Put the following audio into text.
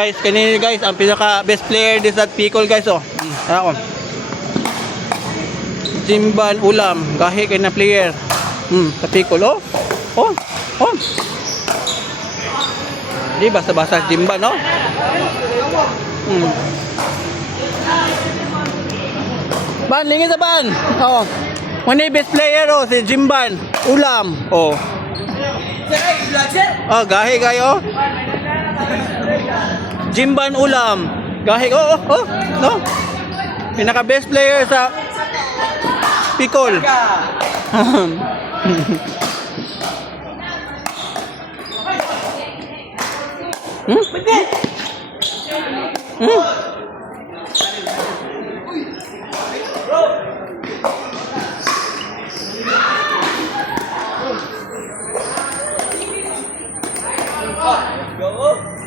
Guys, kanina guys, ang pinaka best player din sa Picol guys, oh. Ako. Jimban Ulam, gahi kay na player. Sa Picol, oh. Oh. Oh. Di basta-basta Jimban, no? Ban, lingin sa ban. Oh. Muna best player, oh, si Jimban Ulam, oh. Oh, gahi kayo. Jimban Ulam. Gahi, oh, no? Pinaka best player sa Picol. Go.